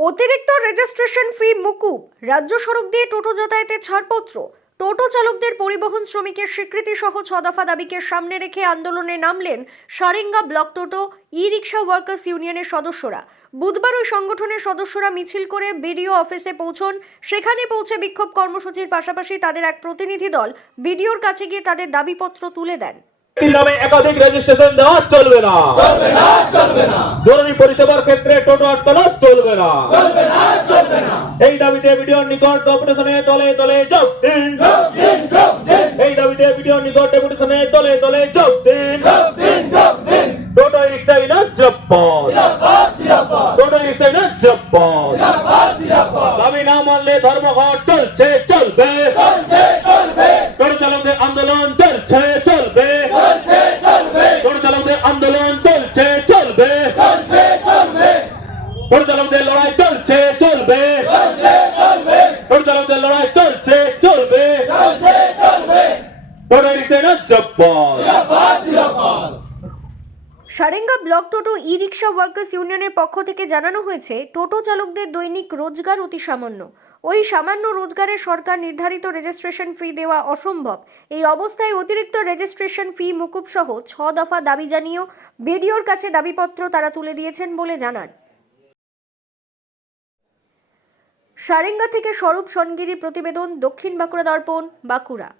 অতিরিক্ত registration fee মুকুব। রাজ্য সড়ক দিয়ে টোটো যাতায়াতে ছাড়পত্র। টোটো চালকদের পরিবহন শ্রমিকের স্বীকৃতি সহ ছ দফা দাবিকে সামনে রেখে আন্দোলনে নামলেন Sarenga block toto e rickshaw workers ইউনিয়নের সদস্যরা। বুধবার ওই সংগঠনের সদস্যরা মিছিল করে বিডিও অফিসে পৌঁছন। সেখানে পৌঁছে বিক্ষোভ কর্মসূচির পাশাপাশি তাদের এক প্রতিনিধি দল বিডিওর কাছে গিয়ে তাদের দাবিপত্র তুলে দেন। নামে একাধিক রেজিস্ট্রেশন দেওয়া চলবে না। চলবে না চলবে না। জরুরি পরিষেবার ক্ষেত্রে টোটো আটকানো চলবে না। চলবে না চলবে না। এই দাবিতে ভিডিওর নিকট ডেপুটেশনে দলে দলে যোগ দিন। এই দাবিতে ভিডিওর নিকট ডেপুটেশনে দলে দলে যোগ দিন। টোটো রিক্সাই না জব্বর জিরাবাদ জিরাবাদ টোটো রিক্সাই না জব্বর জিরাবাদ জিরাবাদ দাবি না মানলে ধর্মঘট চলছে চলবে। চলবে। টোটো চালকদের আন্দোলন চলছে চলবে। চলবে। টোটো চালকদের আন্দোলন চলছে চলবে চলবে টোটো চালকদের লড়াই চলছে চলবে। চলছে চলবে। টোটো চালকদের লড়াই চলছে চলবে। চলবে। টোটো রিক্সাই না জব্বর Jirabad Jirabad Sarenga block toto e rickshaw workers ইউনিয়নের পক্ষ থেকে জানানো হয়েছে, টোটো চালকদের দৈনিক রোজগার অতি সামান্য। ওই সামান্য রোজগারে সরকার নির্ধারিত রেজিস্ট্রেশন ফি দেওয়া অসম্ভব। এই অবস্থায় অতিরিক্ত রেজিস্ট্রেশন ফি মুকুব সহ ছ দফা দাবি জানিয়েও বিডিওর কাছে দাবিপত্র তারা তুলে দিয়েছেন বলে জানান। সারেঙ্গা থেকে স্বরূপ সনগিরি প্রতিবেদন, দক্ষিণ বাঁকুড়া দর্পণ, বাঁকুড়া।